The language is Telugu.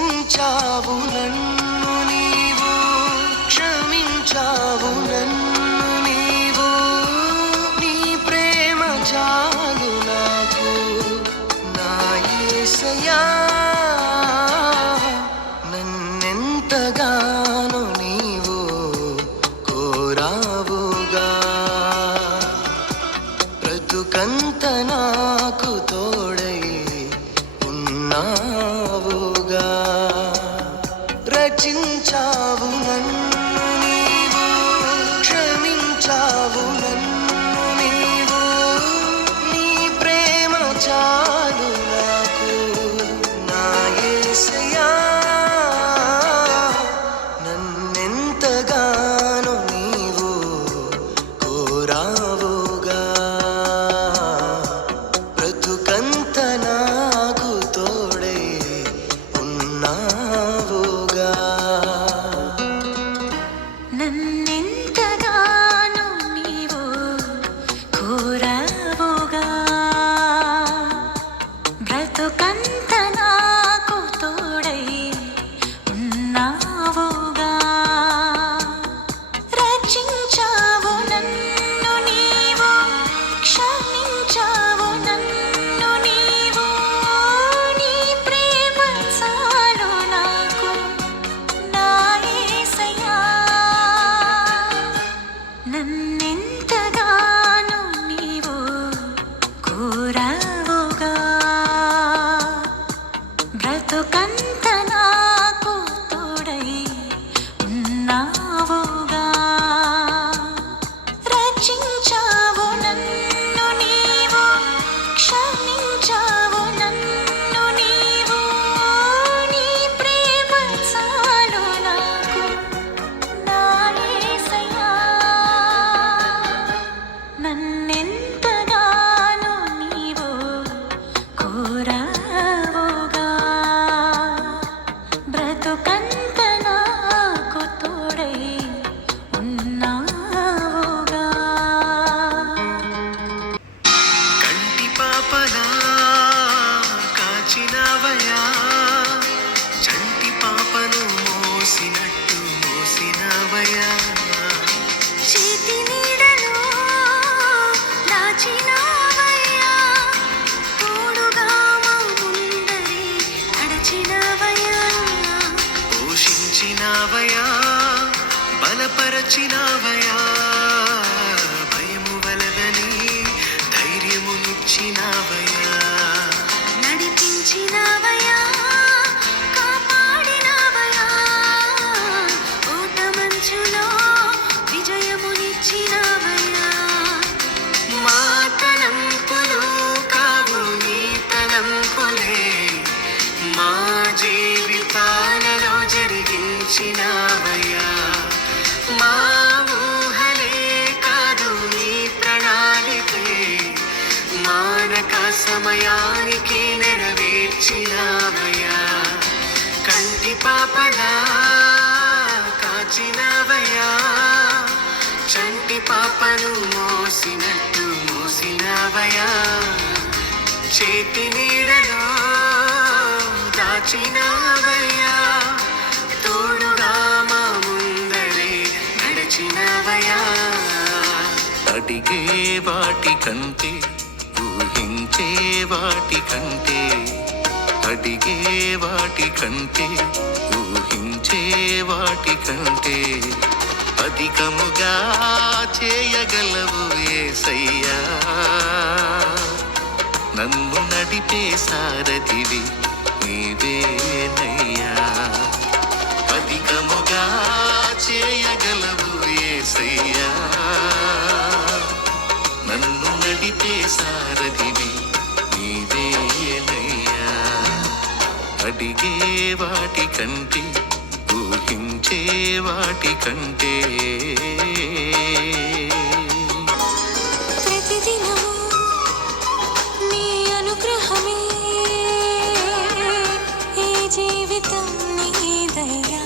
రచించావు నన్ను నీవు, క్షమించావు నన్ను నీవు, నీ ప్రేమ చాలు నాకు నా యేసయ్యా. నన్నెంతగానో నీవు కోరావుగా, బ్రతుకంత నాకు తోడై ఉన్నావుగా. రచించావు నన్ను నీవు, క్షమించావు నన్ను నీవు, నీ ప్రేమ చాలు నాకు నా యేసయ్యా. నన్నెంతగానో నీవు కోరావుగా, బ్రతుకంత నాకు తోడై ఉన్నావుగా. నన్నెంతగానో నీవు కోరావుగా, బ్రతుకంత నాకు తోడై ఉన్నావుగా. రచించావు నన్ను నీవు, క్షమించావు నన్ను నీవు, నీ ప్రేమ చాలు నాకు నా యేసయ్యా. నన్నెంతగానో నీవు కోరావుగా, బ్రతుకంత నాకు తోడై ఉన్నావుగా. రచించావు నన్ను నీవు, క్షమించావు నన్ను నీవు, నీ ప్రేమ చాలు నాకు నా యేసయ్యా. నన్నెంతగానో నీవు కోరావుగా, బ్రతుకంత నాకు తోడై ఉన్నావుగా. కంటి పాపలా కాచినవయా, చంటి పాపను మోసినట్టు మోసినవయా. చేతి నీడలో దాచినవయ్యా, తోడుగా మా ముందరే నడిచినవయ్యా. పోషించినవయా, బలపరచినవయా, భయము వలదని ధైర్యమునిచ్చినవయా. నడిపించినవయ్యా, కాపాడినవయ్యా, ఓటమంచులో విజయమునిచ్చినవయ్యా. మా తలంపులు కావు నీ తలంపులే, మా జీవితాలలో జరిగించినవయ్యా. మా ఊహలే కాదు నీ ప్రణాళికే, మానక సమయానికి నెరవేర్చినవయ్యా. కంటి పాపలా కాచినవయ్యా, చంటి పాపను మోసినట్టు మోసినవయ్యా. చేతి నీడలో దాచినవయ్యా, తోడుగా మా ముందరే నడిచినవయ్యా. అడిగే వాటి కంటే, ఊహించే వాటి కంటే, అడిగే వాటి కంటే, ఊహించే వాటి కంటే అధికముగా చేయగలవు యేసయ్యా. నన్ను నడిపే సారథివి నీవేనయ్యా. అధికముగా చేయగలవు యేసయ్యా. నన్ను నడిపే సారథివి నీవేనయ్యా. అడిగే వాటి కంటే, ఊహించే వాటి కంటే. ప్రతిదినము నీ అనుగ్రహమే, ఈ జీవితం నీదయ్యా.